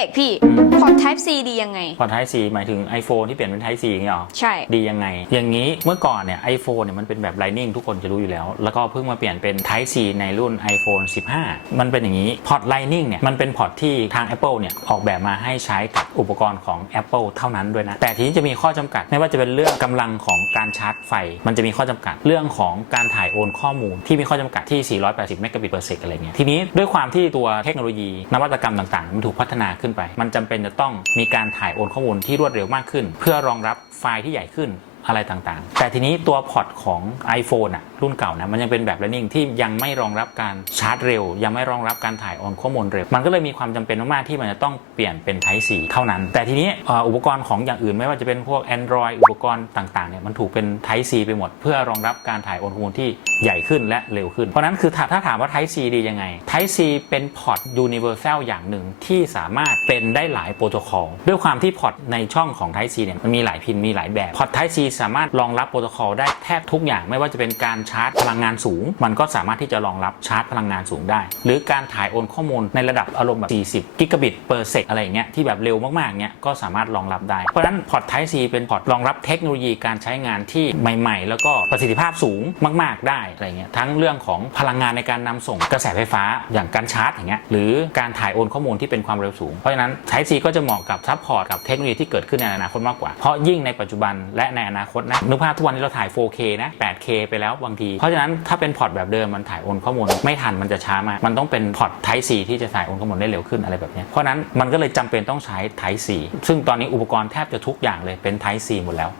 อกพี่อืมพอร์ต Type C ดียังไง พอ Type C หมายถึง iPhone ที่เปลี่ยนเป็น Type C อย่างเงี้ยหรอใช่ ดียังไง อย่างนี้เมื่อก่อนเนี่ย iPhone เนี่ยมันเป็นแบบ Lightning ทุกคนจะรู้อยู่แล้ว แล้วก็เพิ่งมาเปลี่ยนเป็น Type C ในรุ่น iPhone 15 มันเป็นอย่างนี้ พอร์ต Lightning เนี่ยมันเป็นพอร์ตที่ทาง Apple เนี่ยออกแบบมาให้ใช้กับอุปกรณ์ของ Apple เท่านั้นด้วยนะ แต่ทีนี้จะมีข้อจำกัด ไม่ว่าจะเป็นเรื่องกำลังของการชาร์จไฟ มันจะมีข้อจำกัด เรื่องของการถ่ายโอนข้อมูลที่มีข้อจำกัดที่ 480 เมกะบิต per sec อะไรเงี้ย ทีนี้ด้วยความที่ตัวเทคโนโลยีนวัตกรรมต่างๆ มันถูกพัฒนาขึ้นไป มันจำเป็นจะต้องมีการถ่ายโอนข้อมูลที่รวดเร็วมากขึ้น เพื่อรองรับไฟล์ที่ใหญ่ขึ้น อะไรต่างๆ แต่ทีนี้ตัวพอร์ตของ iPhone อะรุ่นเก่านะมันยังเป็นแบบ Lightning ที่ยังไม่รองรับการชาร์จเร็ว ยังไม่รองรับการถ่ายโอนข้อมูลเร็ว มันก็เลยมีความจำเป็นมากๆที่มันจะต้องเปลี่ยนเป็น Type C เท่านั้น แต่ทีนี้อุปกรณ์ของอย่างอื่นไม่ว่าจะเป็นพวก Android อุปกรณ์ต่างๆเนี่ยมันถูกเป็น Type C ไปหมด เพื่อรองรับการถ่ายโอนข้อมูลที่ใหญ่ขึ้นและเร็วขึ้น เพราะนั้นคือถ้าถ้าถามว่า Type C ดียังไง Type C เป็นพอร์ต Universal อย่างหนึ่งที่สามารถเป็นได้หลายโปรโตคอลด้วยความที่พอร์ตในช่องของ Type C เนี่ยมันมีหลายพินมีหลายแบบพอร์ต Type C สามารถรองรับโปรโตคอลได้แทบทุกอย่างไม่ว่าจะเป็นการชาร์จพลังงานสูง มันก็สามารถที่จะรองรับชาร์จพลังงานสูงได้ หรือการถ่ายโอนข้อมูลในระดับอารมณ์แบบ 40 กิกะบิต per sec อะไรเงี้ยที่แบบเร็วมากๆเงี้ยก็สามารถรองรับได้ เพราะฉะนั้นพอร์ต Type C เป็นพอร์ตรองรับเทคโนโลยีการใช้งานที่ใหม่ ๆ แล้วก็ประสิทธิภาพสูงมาก ๆได้อะไรเงี้ยทั้งเรื่องของพลังงานในการนำส่งกระแสไฟฟ้าอย่างการชาร์จอย่างเงี้ยหรือการถ่ายโอนข้อมูลที่เป็นความเร็วสูงเพราะฉะนั้น Type C ก็จะเหมาะกับซัพพอร์ตกับเทคโนโลยีที่เกิดขึ้นในอนาคตมากกว่าเพราะยิ่งในปัจจุบันและในอนาคตนะนึกภาพทุกวันนี้เราถ่าย 4K นะ 8K ไปแล้วบางที เพราะฉะนั้นถ้าเป็นพอร์ตแบบเดิมมันถ่ายโอนข้อมูล ไม่ทันมันจะช้ามาก มันต้องเป็นพอร์ต Type C ที่จะถ่ายโอนข้อมูลได้เร็วขึ้นอะไรแบบนี้เพราะฉะนั้นมันก็เลยจำเป็นต้องใช้ Type C ซึ่งตอนนี้อุปกรณ์แทบจะทุกอย่างเลยเป็น Type C หมดแล้ว